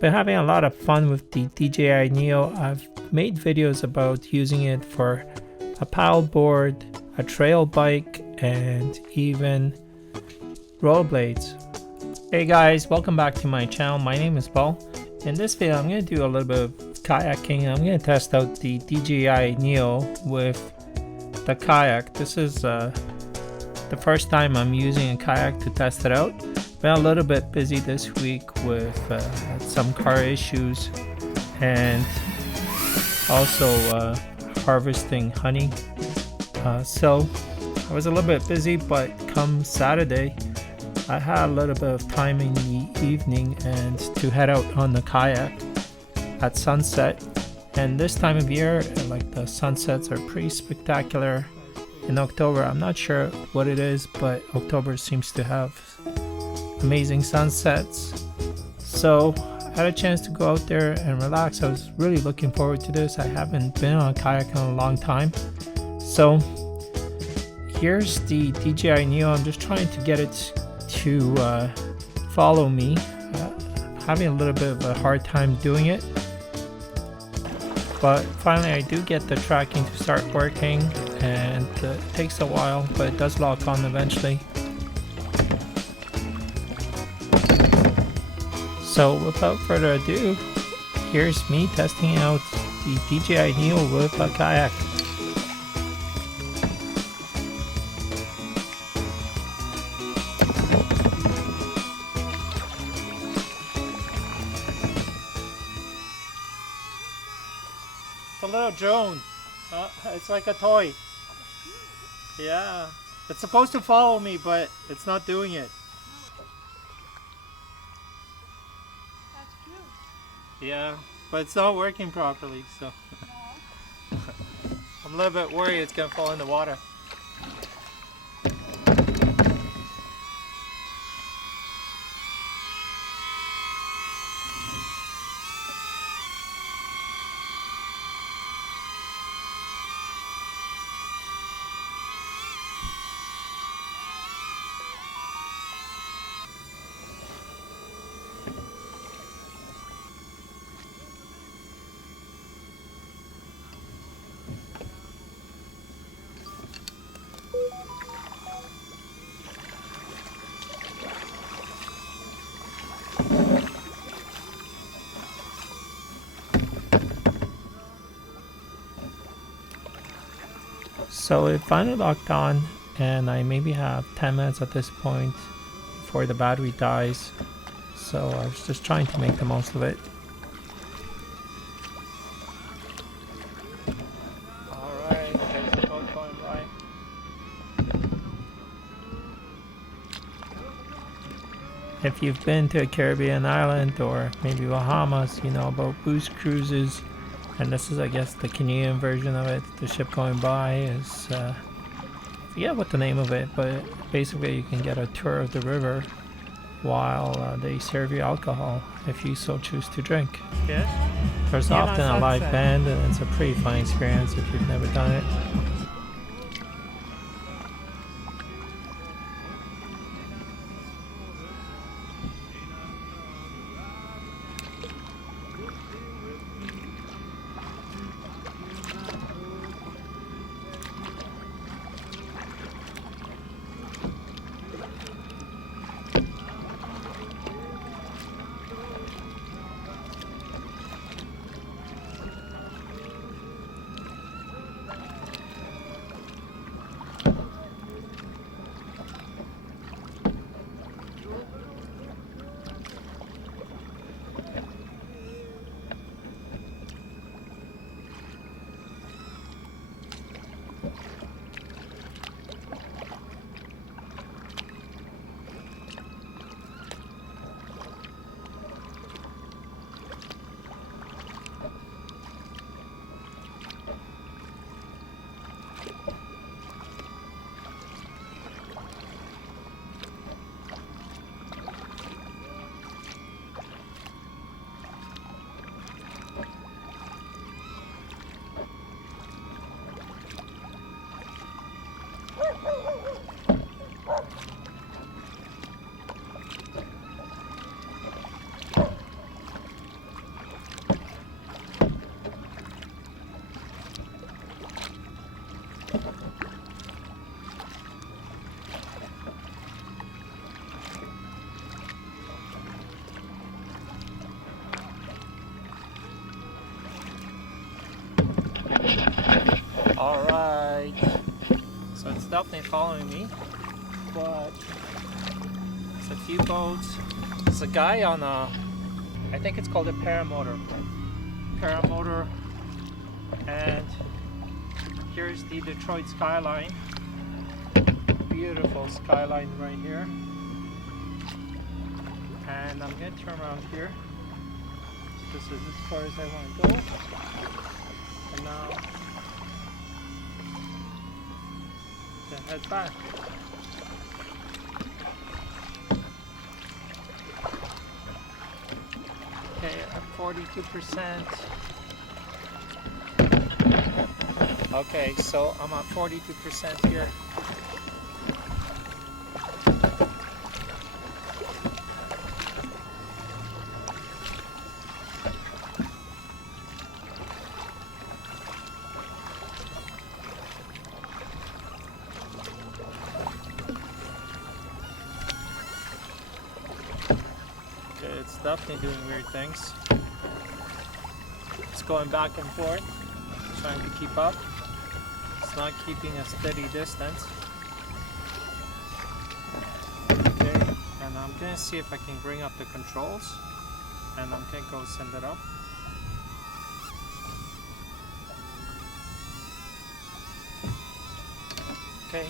been having a lot of fun with the DJI Neo. I've made videos about using it for a paddleboard, a trail bike, and even rollerblades. Hey guys, welcome back to my channel. My name is Paul. In this video, I'm going to do a little bit of kayaking. I'm going to test out the DJI Neo with the kayak. This is the first time I'm using a kayak to test it out. Been a little bit busy this week with some car issues and also harvesting honey. So I was a little bit busy, but come Saturday I had a little bit of time in the evening and to head out on the kayak at sunset. And this time of year, like, the sunsets are pretty spectacular in October. I'm not sure what it is, but October seems to have amazing sunsets. So I had a chance to go out there and relax. I was really looking forward to this. I haven't been on a kayak in a long time. So here's the DJI Neo. I'm just trying to get it to follow me. Having a little bit of a hard time doing it, but finally I do get the tracking to start working, and it takes a while, but it does lock on eventually. So without further ado, here's me testing out the DJI Neo with a kayak. It's a little drone. It's like a toy. Yeah. It's supposed to follow me, but it's not doing it. Yeah, but it's not working properly, so I'm a little bit worried it's gonna fall in the water. So it finally locked on, and I maybe have 10 minutes at this point before the battery dies. So I was just trying to make the most of it. Alright, there's a boat going by. If you've been to a Caribbean island or maybe Bahamas, you know about boost cruises. And this is, I guess, the Canadian version of it. The ship going by is, I forget what the name of it, but basically you can get a tour of the river while they serve you alcohol if you so choose to drink. Yes. There's often a live band, and it's a pretty fun experience if you've never done it. Alright. So it's definitely following me. But it's a few boats. There's a guy on a, I think it's called a paramotor. And here's the Detroit skyline. Beautiful skyline right here. And I'm gonna turn around here. This is as far as I want to go. And now then head back. Okay, at 42%. Okay, so I'm at 42% here. It's definitely doing weird things. It's going back and forth, trying to keep up. It's not keeping a steady distance. Okay, and I'm gonna see if I can bring up the controls, and I'm gonna go send it up. Okay.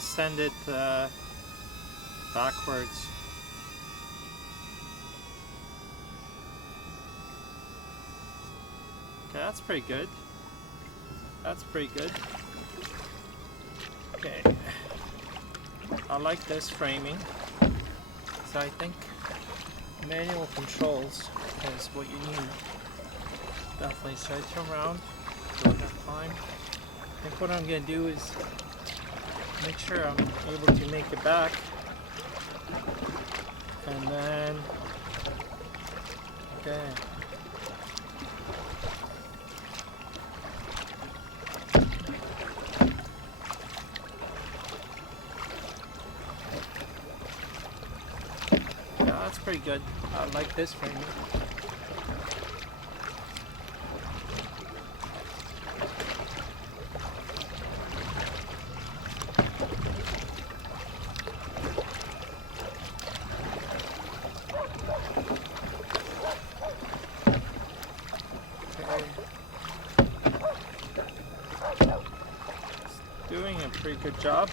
Send it backwards. Okay, that's pretty good. That's pretty good. Okay. I like this framing. So I think manual controls is what you need. Definitely. So I turn around, go ahead and climb. I think what I'm gonna do is make sure I'm able to make it back, and then okay. Yeah, that's pretty good. I like this framing. Doing a pretty good job.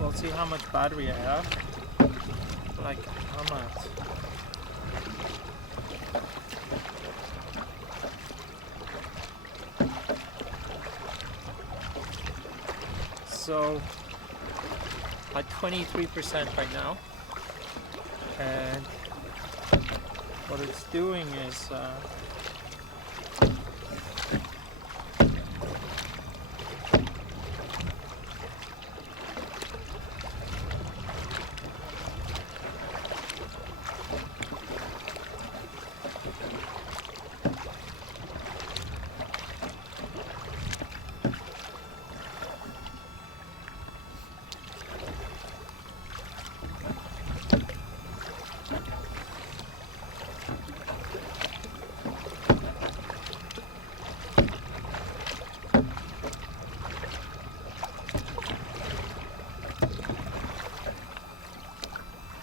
We'll see how much battery I have. Like how much? So at 23% right now, and what it's doing is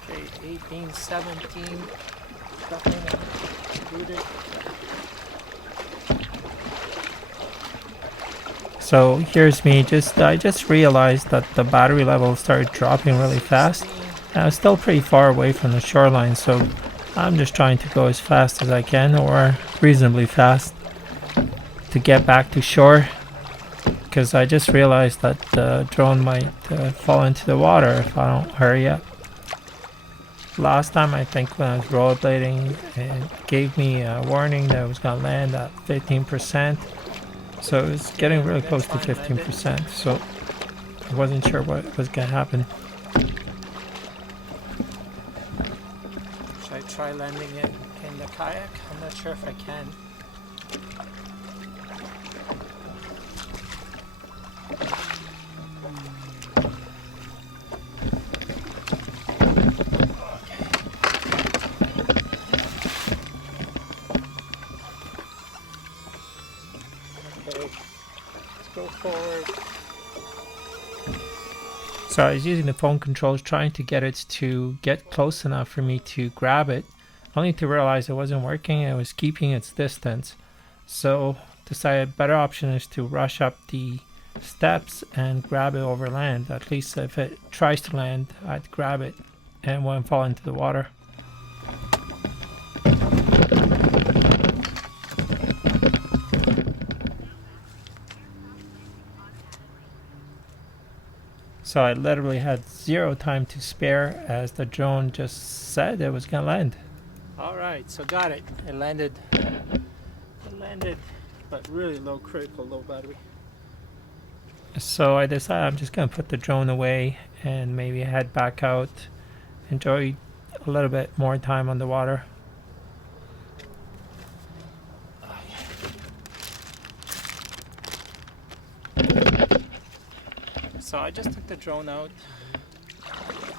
okay, 18, 17, definitely included. So here's me, I just realized that the battery level started dropping really fast. And I was still pretty far away from the shoreline, so I'm just trying to go as fast as I can, or reasonably fast, to get back to shore. Because I just realized that the drone might fall into the water if I don't hurry up. Last time, I think when I was rollerblading, it gave me a warning that I was going to land at 15%. So it was getting really close to 15%, so I wasn't sure what was going to happen. Should I try landing it in the kayak. I'm not sure if I can. Okay, let's go forward. So I was using the phone controls trying to get it to get close enough for me to grab it, only to realize it wasn't working and it was keeping its distance. So decided better option is to rush up the steps and grab it over land. At least if it tries to land, I'd grab it and won't fall into the water. So I literally had zero time to spare as the drone just said it was gonna land. Alright, so got it. It landed, but really low critical, low battery. So I decided I'm just gonna put the drone away and maybe head back out, enjoy a little bit more time on the water. So I just took the drone out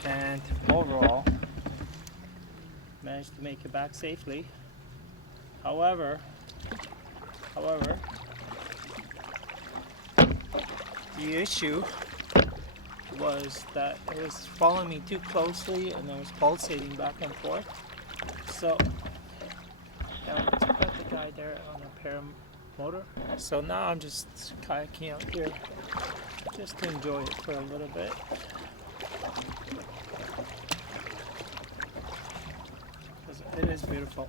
and overall managed to make it back safely. However, the issue was that it was following me too closely and it was pulsating back and forth. So I took out the guy there on a paramotor. So now I'm just kayaking out here just to enjoy it for a little bit. Because it is beautiful.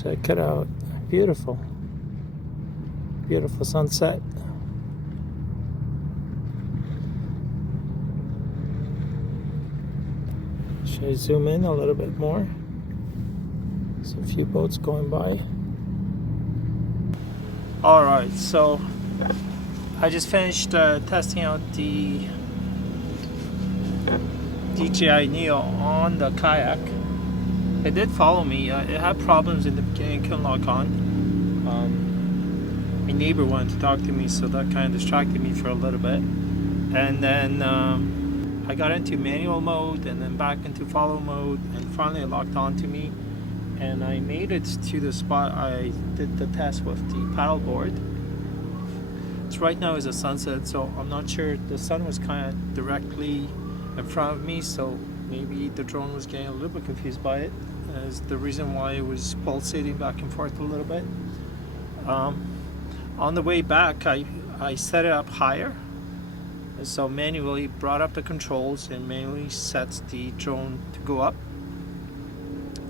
Check it out. Beautiful. Beautiful sunset. Should I zoom in a little bit more? There's a few boats going by. Alright, so I just finished testing out the DJI Neo on the kayak. It did follow me. It had problems in the beginning, couldn't lock on. My neighbor wanted to talk to me, so that kind of distracted me for a little bit. And then I got into manual mode and then back into follow mode, and finally it locked on to me. And I made it to the spot I did the test with the paddle board. So right now is a sunset, so I'm not sure. The sun was kind of directly in front of me, so maybe the drone was getting a little bit confused by it as the reason why it was pulsating back and forth a little bit. On the way back, I set it up higher, so manually brought up the controls and manually sets the drone to go up,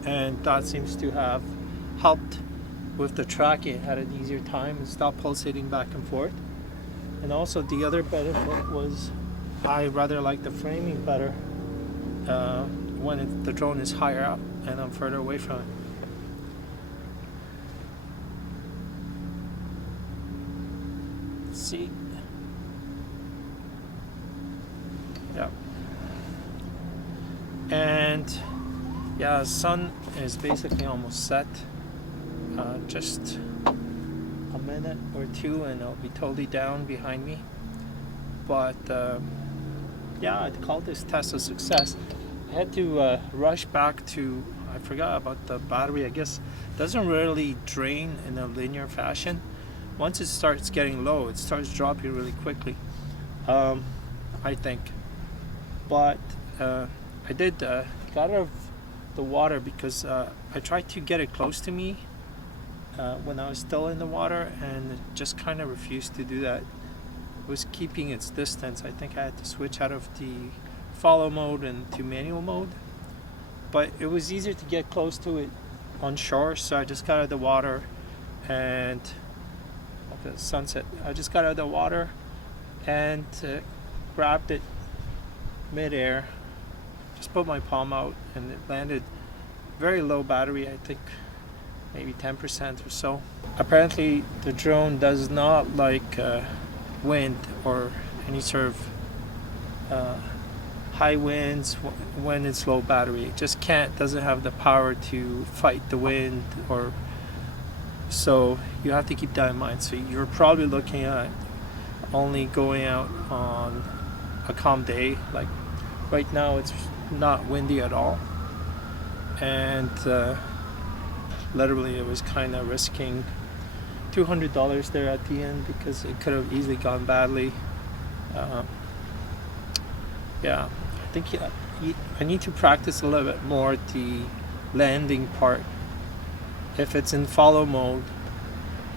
and that seems to have helped with the tracking. It had an easier time and stopped pulsating back and forth. And also the other benefit was I rather like the framing better when the drone is higher up and I'm further away from it. Let's see. Yeah. And yeah, the sun is basically almost set. Just a minute or two and it'll be totally down behind me. But yeah, I'd call this test a success. I had to rush back to, I forgot about the battery. I guess it doesn't really drain in a linear fashion. Once it starts getting low, it starts dropping really quickly, I think. But I did got out of the water because I tried to get it close to me when I was still in the water, and it just kind of refused to do that. It was keeping its distance. I think I had to switch out of the follow mode and to manual mode, but it was easier to get close to it on shore, so I just got out of the water and at the sunset, I just got out of the water and grabbed it mid-air, just put my palm out, and it landed very low battery, I think maybe 10% or so. Apparently the drone does not like wind or any sort of high winds when it's low battery. It just doesn't have the power to fight the wind, or so you have to keep that in mind. So you're probably looking at only going out on a calm day. Like right now it's not windy at all, and literally it was kind of risking $200 there at the end because it could have easily gone badly. Yeah, I think I need to practice a little bit more the landing part. If it's in follow mode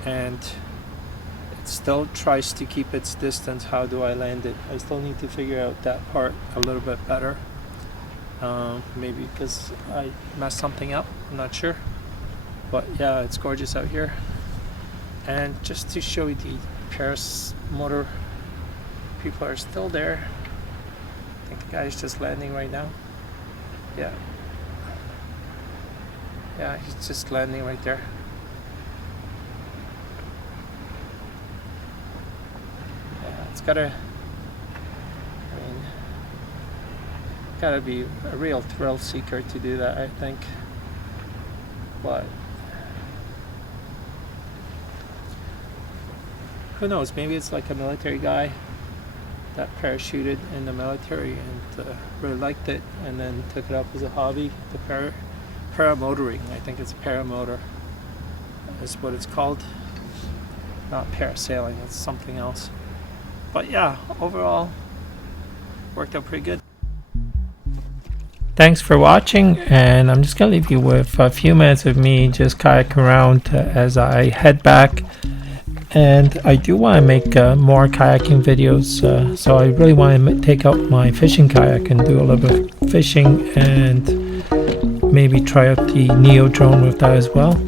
and it still tries to keep its distance, how do I land it? I still need to figure out that part a little bit better. Maybe because I messed something up, I'm not sure. But yeah, it's gorgeous out here. And just to show you the Paris motor, people are still there. I think the guy's just landing right now. Yeah, he's just landing right there. Yeah, it's gotta be a real thrill seeker to do that, I think. But who knows, maybe it's like a military guy that parachuted in the military and really liked it and then took it up as a hobby. The paramotoring, I think it's paramotor is what it's called. Not parasailing, it's something else. But yeah, overall worked out pretty good. Thanks for watching, and I'm just gonna leave you with a few minutes of me just kayaking around as I head back. And I do want to make more kayaking videos, so I really want to take out my fishing kayak and do a little bit of fishing, and maybe try out the Neo Drone with that as well.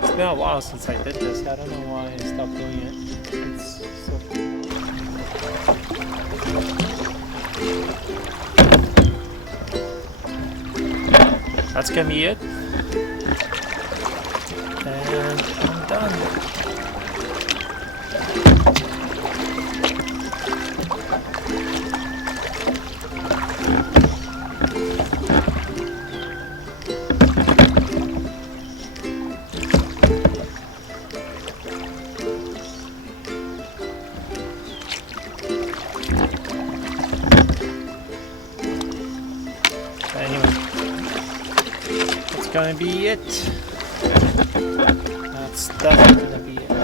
It's been a while since I did this. I don't know why I stopped doing it. It's so... That's gonna be it. And I'm done. Gonna be it. That's definitely gonna be it.